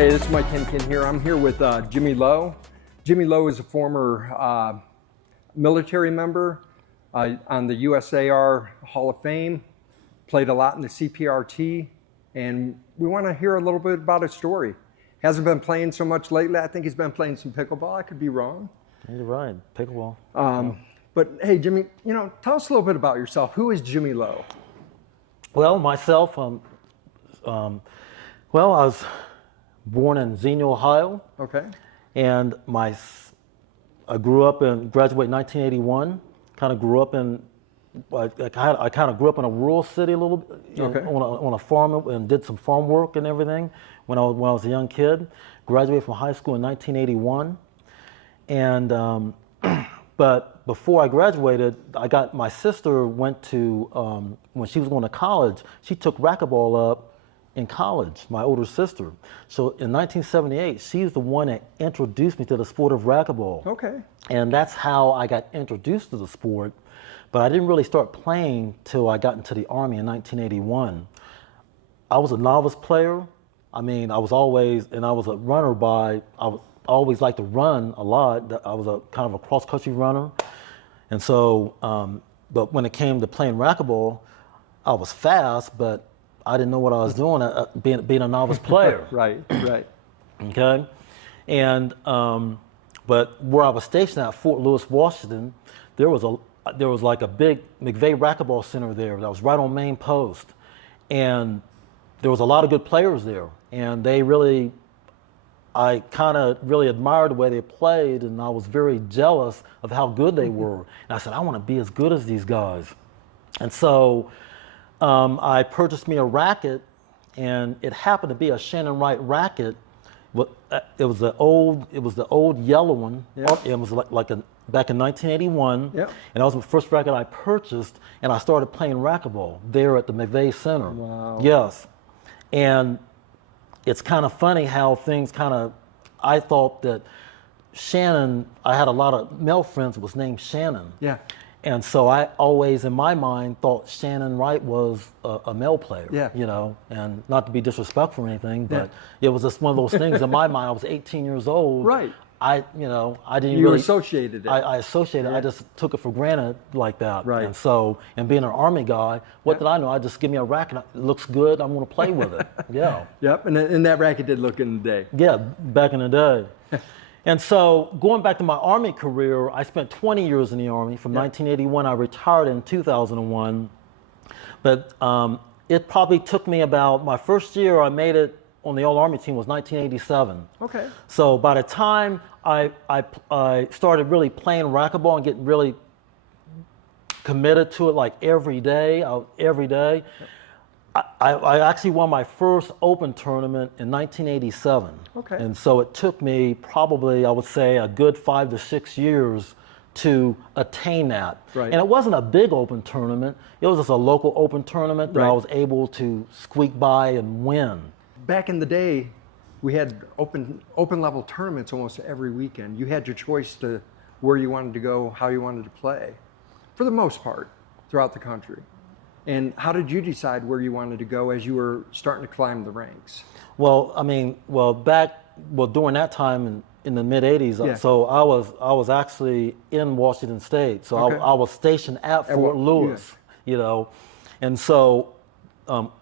Hey, this is Mike Kinkin here. I'm here with Jimmy Lowe. Jimmy Lowe is a former military member on the USAR Hall of Fame, played a lot in the CPRT, and we want to hear a little bit about his story. Hasn't been playing so much lately. I think he's been playing some pickleball. I could be wrong. You're right, pickleball. But hey, Jimmy, tell us a little bit about yourself. Who is Jimmy Lowe? Well, myself, I was born in Xenia, Ohio. Okay. And I grew up graduated in 1981. Kind of grew up in, I kind of grew up in a rural city a little bit, Okay. on a farm, and did some farm work and everything when I was a young kid. Graduated from high school in 1981. And, but before I graduated, my sister went to, when she was going to college, she took racquetball up in college, my older sister. So in 1978, she's the one that introduced me to the sport of racquetball. Okay. And that's how I got introduced to the sport. But I didn't really start playing till I got into the Army in 1981. I was a novice player. I mean, I was a runner I always liked to run a lot. I was a kind of a cross-country runner. And so, but when it came to playing racquetball, I was fast, but I didn't know what I was doing being a novice player. Right. Okay. And, but where I was stationed at Fort Lewis, Washington, there was like a big McVeigh racquetball center there that was right on main post. And there was a lot of good players there. And I kind of really admired the way they played, and I was very jealous of how good they were. And I said, I want to be as good as these guys. And so I purchased me a racket, and it happened to be a Shannon Wright racket. It was the old yellow one. Yep. It was back in 1981. Yep. And that was the first racket I purchased, and I started playing racquetball there at the McVeigh Center. Wow. Yes. And it's kind of funny how I thought that Shannon, I had a lot of male friends that was named Shannon. Yeah. And so I always, in my mind, thought Shannon Wright was a male player. Yeah. And not to be disrespectful or anything, but it was just one of those things in my mind. I was 18 years old. Right. I didn't You really associated it. I associated it. Yeah. I just took it for granted like that. Right. And so, and being an Army guy, what did I know? I just give me a racket. It looks good. I'm going to play with it. Yeah. Yep. And that racket did look in the day. Yeah, back in the day. And so going back to my Army career, I spent 20 years in the Army. From 1981, I retired in 2001. But it probably took me about, my first year I made it on the All-Army team was 1987. Okay. So by the time I started really playing racquetball and getting really committed to it like every day, I actually won my first open tournament in 1987. Okay. And so it took me probably, I would say, a good 5 to 6 years to attain that. Right. And it wasn't a big open tournament. It was just a local open tournament that I was able to squeak by and win. Back in the day, we had open level tournaments almost every weekend. You had your choice to where you wanted to go, how you wanted to play, for the most part, throughout the country. And how did you decide where you wanted to go as you were starting to climb the ranks? Well, I mean, during that time in the mid '80s, so I was actually in Washington State. So I was stationed at Fort Lewis, and so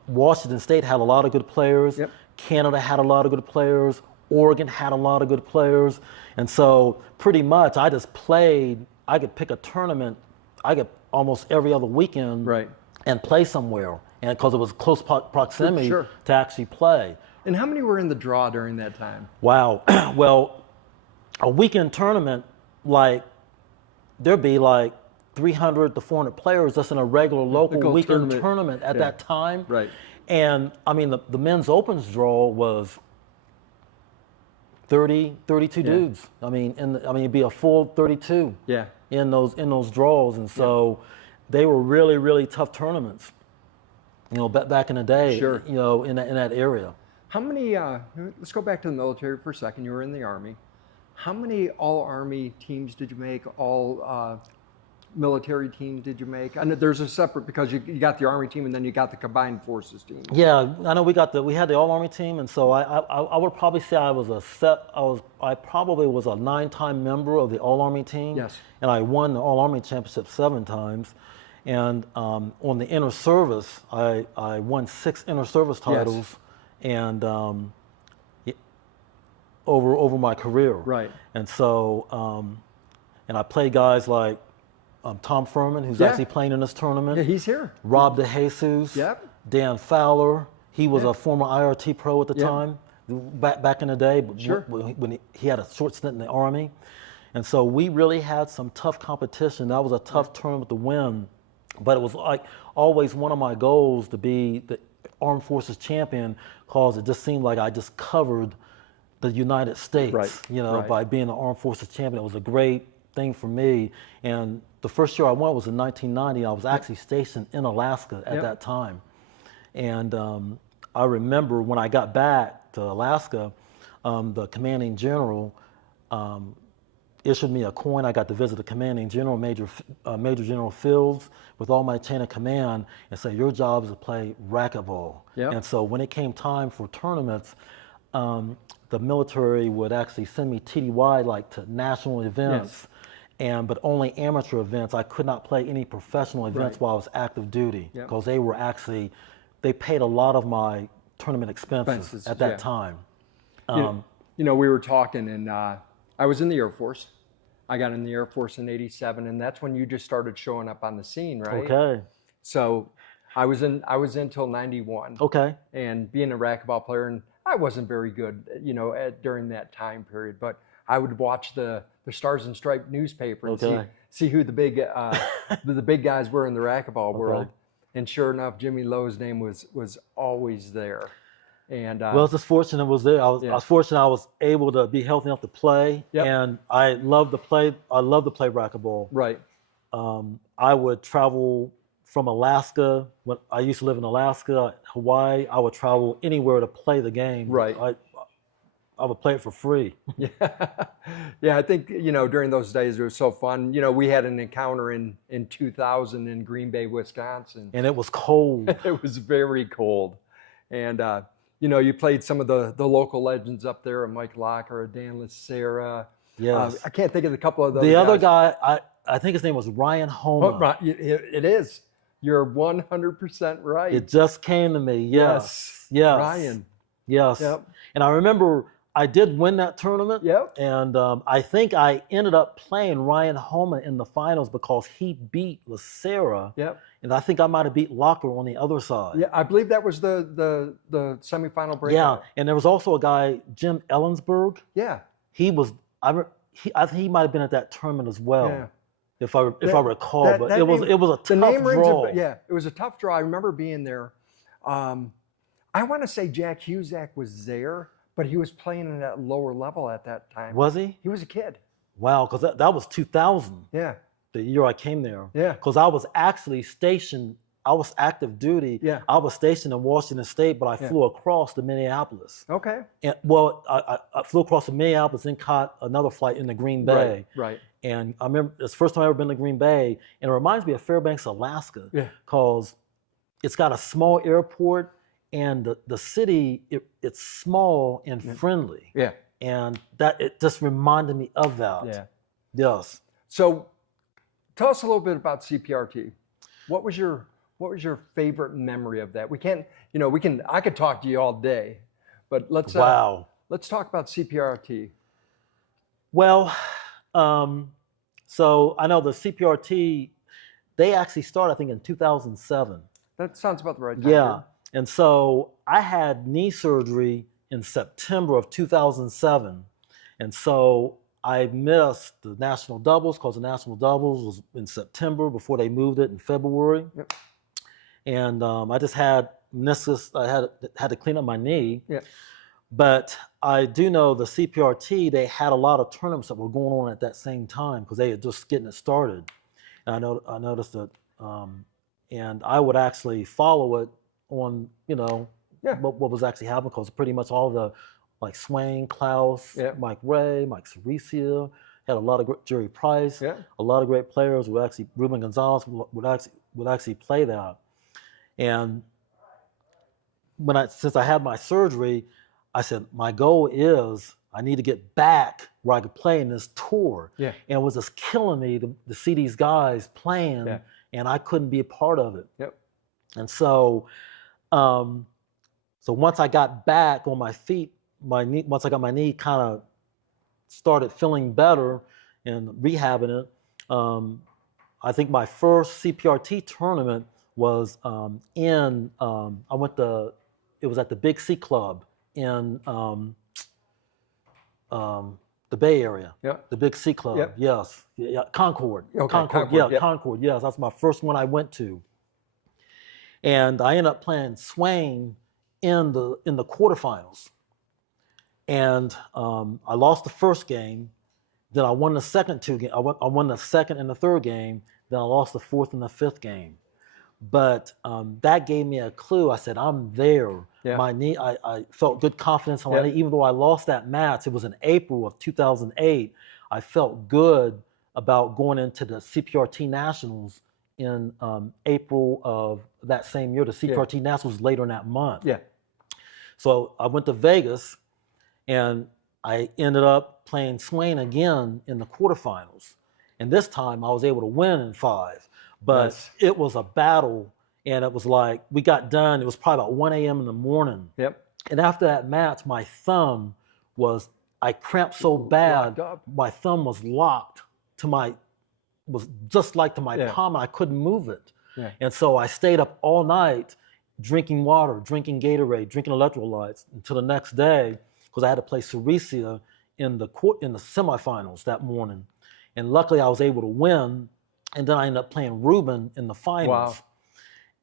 Washington State had a lot of good players. Yep. Canada had a lot of good players. Oregon had a lot of good players. And so pretty much I just played. I could pick a tournament. I could almost every other weekend. Right. And play somewhere, and because it was close proximity to actually play. And how many were in the draw during that time? Wow. Well, a weekend tournament, there'd be 300 to 400 players just in a regular local weekend tournament at that time. Right. And I mean, the men's opens draw was 32 dudes. I mean, it'd be a full 32. Yeah. In those draws, and so. They were really, really tough tournaments, back in the day, Sure. In that area. How many, let's go back to the military for a second. You were in the Army. How many all-Army teams did you make, all military team did you make? I know there's a separate, because you got the Army team and then you got the combined forces team. Yeah, I know we had the All Army team, and so I would probably say I probably was a 9-time member of the All Army team. Yes. And I won the All Army championship 7 times. And on the inner service, I won 6 inner service titles, and over my career. Right. And so and I played guys like Tom Furman, who's actually playing in this tournament. Yeah, he's here. Rob DeJesus. Yep. Dan Fowler. He was a former IRT pro at the time, back in the day. Sure. When he had a short stint in the Army. And so we really had some tough competition. That was a tough tournament to win. But it was like always one of my goals to be the Armed Forces champion, because it just seemed like I just covered the United States, by being the Armed Forces champion. It was a great thing for me. And the first year I won was in 1990. I was actually stationed in Alaska at that time. And I remember when I got back to Alaska, the commanding general issued me a coin. I got to visit the commanding general, Major General Fields, with all my chain of command, and say, your job is to play racquetball. Yep. And so when it came time for tournaments, the military would actually send me TDY, like to national events, but only amateur events. I could not play any professional events while I was active duty, because they paid a lot of my tournament expenses at that time. We were talking, and I was in the Air Force. I got in the Air Force in '87, and that's when you just started showing up on the scene, right? Okay. So I was in till '91. Okay. And being a racquetball player, and I wasn't very good, during that time period, but I would watch the Stars and Stripes newspaper and see who the big the big guys were in the racquetball world. And sure enough, Jimmy Lowe's name was always there. And well, I was just fortunate I was there. I was fortunate I was able to be healthy enough to play, and I love to play. I love to play racquetball. Right. I would travel from Alaska. When I used to live in Alaska, Hawaii, I would travel anywhere to play the game. Right. I would play it for free. Yeah. I think during those days it was so fun. We had an encounter in 2000 in Green Bay, Wisconsin, and it was cold. It was very cold, and you played some of the local legends up there, Mike Locker, Dan Lacera. Yes. I can't think of a couple of those. The other guy, I think his name was Ryan Homa. Oh, it is. You're 100% right. It just came to me. Yes. Ryan. Yes. Yep. And I remember I did win that tournament. Yep. And I think I ended up playing Ryan Homa in the finals because he beat Lacera. Yep. And I think I might have beat Locker on the other side. Yeah, I believe that was the semifinal breakout. Yeah, and there was also a guy, Jim Ellensberg. Yeah. He was. I think he might have been at that tournament as well. Yeah. If I recall, but it was a tough draw. It was a tough draw. I remember being there. I want to say Jack Husak was there, but he was playing at a lower level at that time. Was he? He was a kid. Wow, because that was 2000. Yeah. The year I came there. Yeah. Because I was actually stationed. I was active duty. Yeah. I was stationed in Washington State, but I flew across to Minneapolis. Okay. And I flew across to Minneapolis and caught another flight into Green Bay. Right. And I remember it's the first time I ever been to Green Bay, and it reminds me of Fairbanks, Alaska. Yeah. Because it's got a small airport, and the city it's small and friendly. Yeah. And that it just reminded me of that. Yeah. Yes. So, tell us a little bit about CPRT. What was your favorite memory of that? I could talk to you all day, but let's talk about CPRT. Well, so I know the CPRT, they actually started, I think, in 2007. That sounds about the right time. Yeah. And so I had knee surgery in September of 2007. And so I missed the national doubles because the national doubles was in September before they moved it in February. Yep. And I just had meniscus. I had to clean up my knee. Yeah. But I do know the CPRT, they had a lot of tournaments that were going on at that same time because they were just getting it started. And I noticed that, and I would actually follow it on, what was actually happening, because pretty much all the, like Swain, Klaus, Mike Ray, Mike Ceresia, had a lot of great, Jerry Price, Yeah. a lot of great players. Ruben Gonzalez would actually play that. And since I had my surgery, I said my goal is I need to get back where I could play in this tour. Yeah. And it was just killing me to see these guys playing, and I couldn't be a part of it. Yep. And so, so once I got back on my feet, once I got my knee kind of started feeling better and rehabbing it, I think my first CPRT tournament was it was at the Big C Club in the Bay Area. Yeah. The Big C Club. Yep. Yes. Yeah. Concord. Okay, Concord. Concord, Yeah. Concord. Yes. That's my first one I went to. And I ended up playing Swain in the quarterfinals. And I lost the first game. Then I won the second two games. I won the second and the third game. Then I lost the fourth and the fifth game. But that gave me a clue. I said, I'm there. Yeah. My knee, I felt good confidence on my knee. Even though I lost that match, it was in April of 2008. I felt good about going into the CPRT Nationals in April of that same year. The CPRT Nationals later in that month. Yeah. So I went to Vegas, and I ended up playing Swain again in the quarterfinals. And this time I was able to win in 5. But it was a battle, and it was like we got done. It was probably about 1 a.m. in the morning. Yep. And after that match, my thumb I cramped so bad, my thumb was locked was just like to my palm. I couldn't move it. Yeah. And so I stayed up all night drinking water, drinking Gatorade, drinking electrolytes until the next day, because I had to play Ceresia in the semifinals that morning. And luckily I was able to win. And then I ended up playing Ruben in the finals. Wow.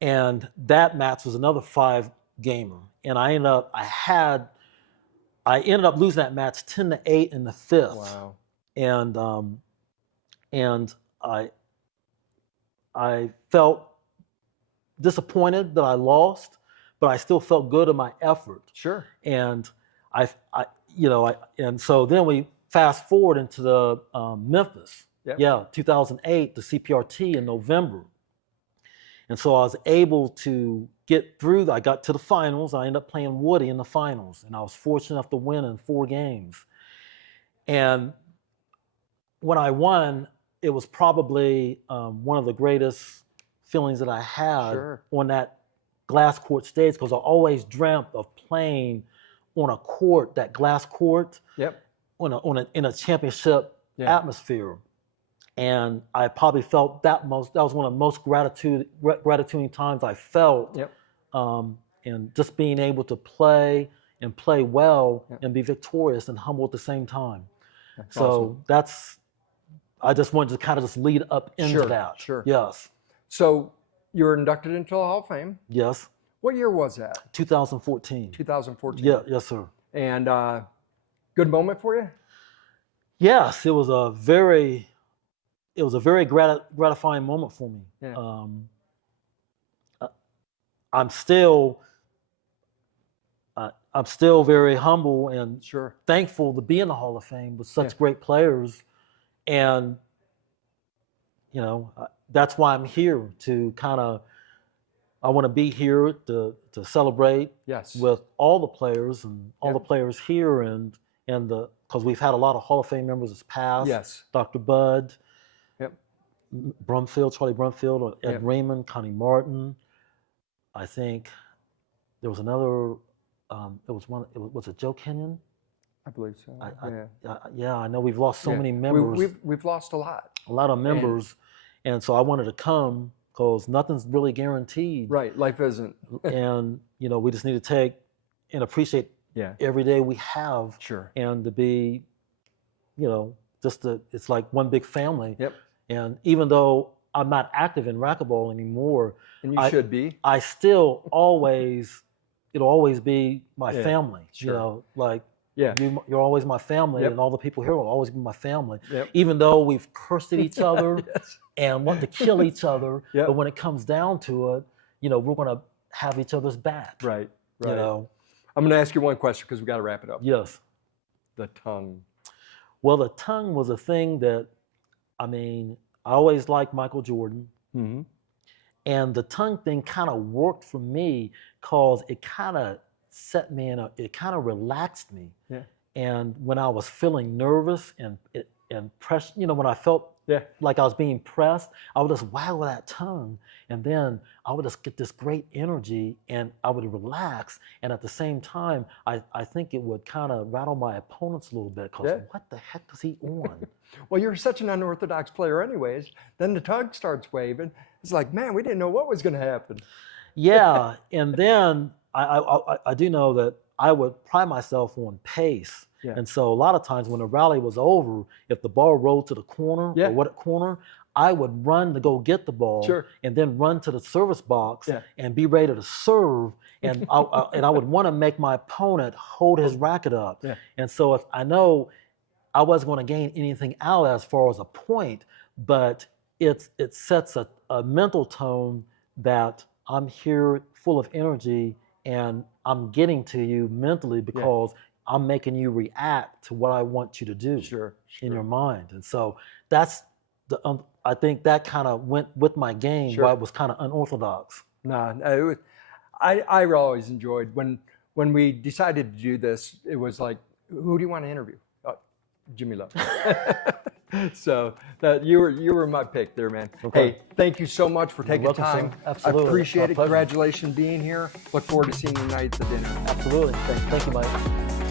And that match was another 5-gamer. And I ended up losing that match 10-8 in the 5th. Wow. And I felt disappointed that I lost, but I still felt good in my effort. Sure. And and so then we fast forward into the Memphis. Yep. Yeah, 2008, the CPRT in November. And so I was able to get through. I got to the finals. I ended up playing Woody in the finals, and I was fortunate enough to win in 4 games. And when I won, it was probably one of the greatest feelings that I had on that glass court stage, because I always dreamt of playing on a court, that glass court, in a championship atmosphere. And I probably felt that was one of the most gratituding times I felt. Yep. And just being able to play and play well and be victorious and humble at the same time. That's awesome. I just wanted to kind of just lead up into that. Sure. Yes. So you were inducted into the Hall of Fame. Yes. What year was that? 2014. 2014. Yeah. Yes, sir. And good moment for you? Yes, it was a very gratifying moment for me. Yeah. I'm still very humble and thankful to be in the Hall of Fame with such great players, and that's why I'm here to I want to be here to celebrate with all the players and all the players here, and because we've had a lot of Hall of Fame members that's passed. Yes. Dr. Bud. Charlie Brumfield, Ed Raymond, Connie Martin. I think there was another. Was it Joe Kenyon? I believe so. I know we've lost so many members. We've lost a lot. A lot of members, and so I wanted to come because nothing's really guaranteed. Right, life isn't. And we just need to take and appreciate every day we have. Sure. And to be, it's like one big family. Yep. And even though I'm not active in racquetball anymore, and you should be, I still it'll always be my family. Sure. You're always my family, and all the people here will always be my family. Yep. Even though we've cursed at each other and want to kill each other, but when it comes down to it, we're going to have each other's back. Right. Right. I'm going to ask you one question because we got to wrap it up. Yes. The tongue. Well, the tongue was a thing that, I mean, I always liked Michael Jordan. Mm-hmm. And the tongue thing kind of worked for me because it kind of set me in it kind of relaxed me. Yeah. And when I was feeling nervous and pressed, when I felt like I was being pressed, I would just waggle that tongue, and then I would just get this great energy, and I would relax. And at the same time, I think it would kind of rattle my opponents a little bit because what the heck is he on? Well, you're such an unorthodox player anyways. Then the tongue starts waving. It's like, man, we didn't know what was going to happen. Yeah, and then I do know that I would pride myself on pace. Yeah. And so a lot of times when the rally was over, if the ball rolled to the corner or what corner, I would run to go get the ball and then run to the service box and be ready to serve. And I would want to make my opponent hold his racket up. Yeah. And so if I know I wasn't going to gain anything out as far as a point, but it sets a mental tone that I'm here full of energy and I'm getting to you mentally because I'm making you react to what I want you to do in your mind. And so that's I think that kind of went with my game, why it was kind of unorthodox. No, I always enjoyed when we decided to do this. It was like, who do you want to interview? Jimmy Lowe. So you were my pick there, man. Okay. Hey, thank you so much for taking time. Absolutely. I appreciate it. Congratulations being here. Look forward to seeing you tonight at the dinner. Absolutely. Thank you, Mike.